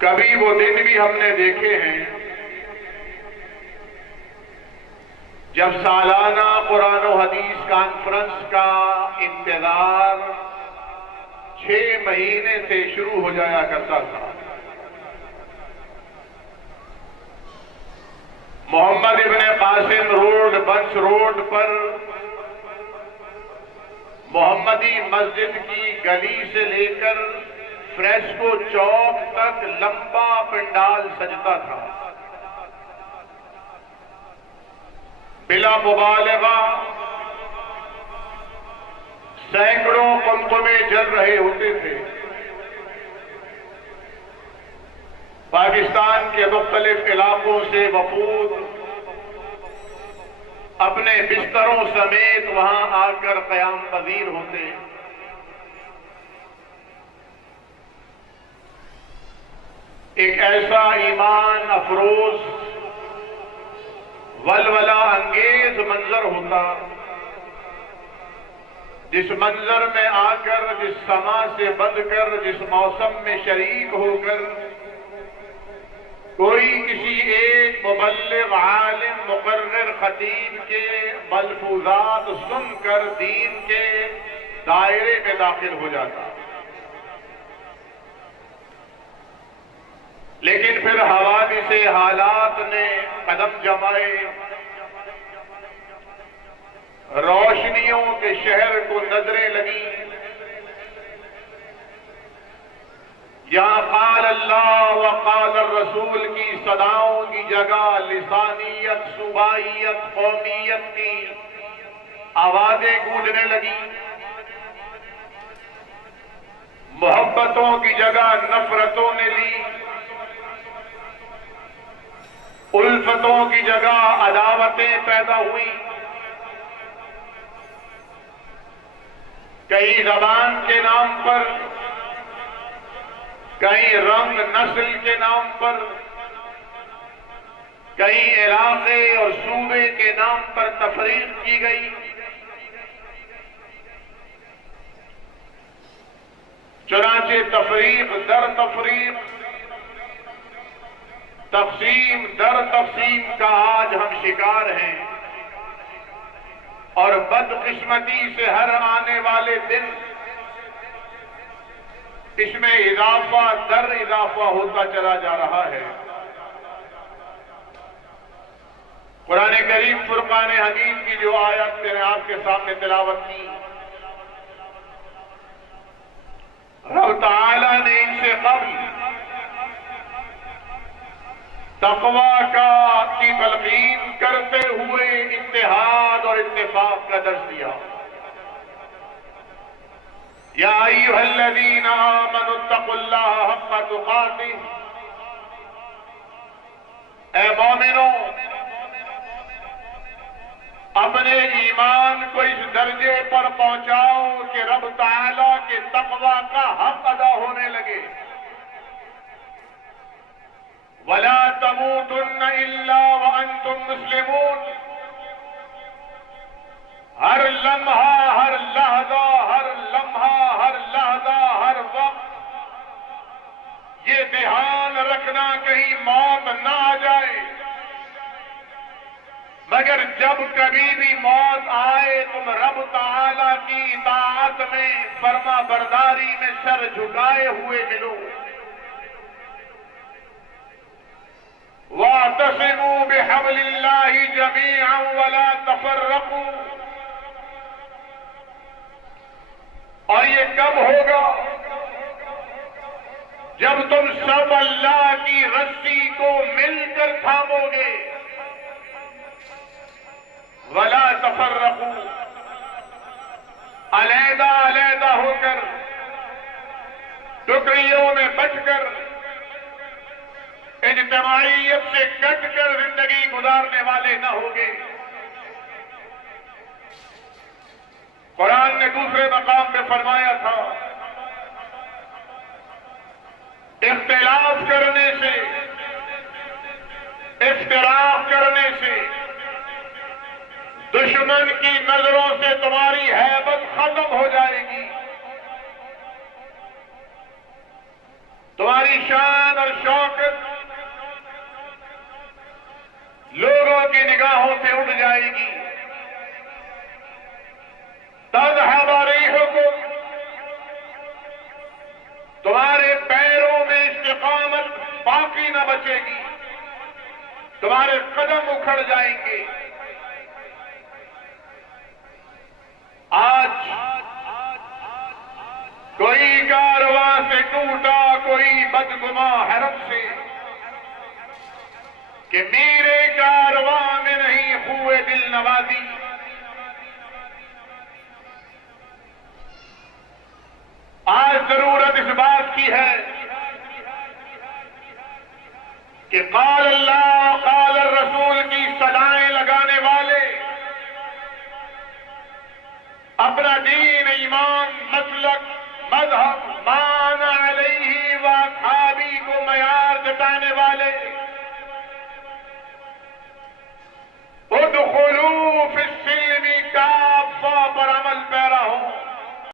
کبھی وہ دن بھی ہم نے دیکھے ہیں جب سالانہ قرآن و حدیث کانفرنس کا انتظار 6 مہینے سے شروع ہو جایا کرتا تھا۔ محمد ابن قاسم روڈ، بنس روڈ پر محمدی مسجد کی گلی سے لے کر فریسکو چوک تک لمبا پنڈال سجتا تھا۔ بلا مبالغہ سینکڑوں قمقمے جل رہے ہوتے تھے۔ پاکستان کے مختلف علاقوں سے وفود اپنے بستروں سمیت وہاں آ کر قیام پذیر ہوتے۔ ایک ایسا ایمان افروز ولولہ انگیز منظر ہوتا جس منظر میں آ کر، جس سما سے بندھ کر، جس موسم میں شریک ہو کر کوئی کسی ایک مبلغ، عالم، مقرر، خطیب کے ملفوظات سن کر دین کے دائرے میں داخل ہو جاتا۔ لیکن پھر حوادث حالات نے قدم جمائے، روشنیوں کے شہر کو نظریں لگیں، یہاں قال اللہ و قال الرسول کی صداؤں کی جگہ لسانیت، صوبائیت، قومیت کی آوازیں گونجنے لگیں، محبتوں کی جگہ نفرتوں نے لی، الفتوں کی جگہ عداوتیں پیدا ہوئیں، کہیں زبان کے نام پر، کہیں رنگ نسل کے نام پر، کہیں علاقے اور صوبے کے نام پر تفریق کی گئی۔ چنانچہ تفریق در تفریق، تقسیم در تقسیم کا آج ہم شکار ہیں، اور بدقسمتی سے ہر آنے والے دن اس میں اضافہ در اضافہ ہوتا چلا جا رہا ہے۔ قرآن کریم فرقان حمید کی جو آیت میں نے آپ کے سامنے تلاوت کی، رب تعالی نے ان سے قبل تقوی کی تلقین کرتے ہوئے اتحاد اور اتفاق کا درس دیا۔ یا ایھا الذین آمنوا اتقوا اللہ حق تقاتہ، اے مومنوں، اپنے ایمان کو اس درجے پر پہنچاؤ کہ رب تعالی کے تقوی کا حق ادا ہونے لگے۔ وَلَا تَمُوتُنَّ إِلَّا وَأَنْتُمْ مُسْلِمُونَ، ہر لمحہ، ہر لحظہ، ہر لمحہ، ہر لحظہ، ہر وقت یہ دھیان رکھنا کہیں موت نہ آ جائے، مگر جب کبھی بھی موت آئے تم رب تعالی کی اطاعت میں، فرما برداری میں سر جھکائے ہوئے ملو۔ وَاعْتَصِمُوا بِحَبْلِ اللَّهِ جَمِيعًا وَلَا تَفَرَّقُوا، اور یہ کب ہوگا؟ جب تم سب اللہ کی رسی کو مل کر تھامو گے۔ وَلَا تَفَرَّقُوا، علیحدہ علیحدہ ہو کر، ٹکڑیوں میں بٹ کر، اجتماعیت سے کٹ کر زندگی گزارنے والے نہ ہوگے۔ قرآن نے دوسرے مقام پہ فرمایا تھا، اختلاف کرنے سے، افتراق کرنے سے، دشمن کی نظروں سے تمہاری ہیبت ختم ہو جائے گی۔ تو تمہاری شان اور شوکت لوگوں کی نگاہوں سے اٹھ جائے گی. تذهب ريحكم، تمہارے پیروں میں استقامت باقی نہ بچے گی، تمہارے قدم اکھڑ جائیں گے. آج کوئی کارواں سے ٹوٹا، کوئی بدگماں حرم سے کہ میرے کارواں میں نہیں ہوئے دل نوازی. آج ضرورت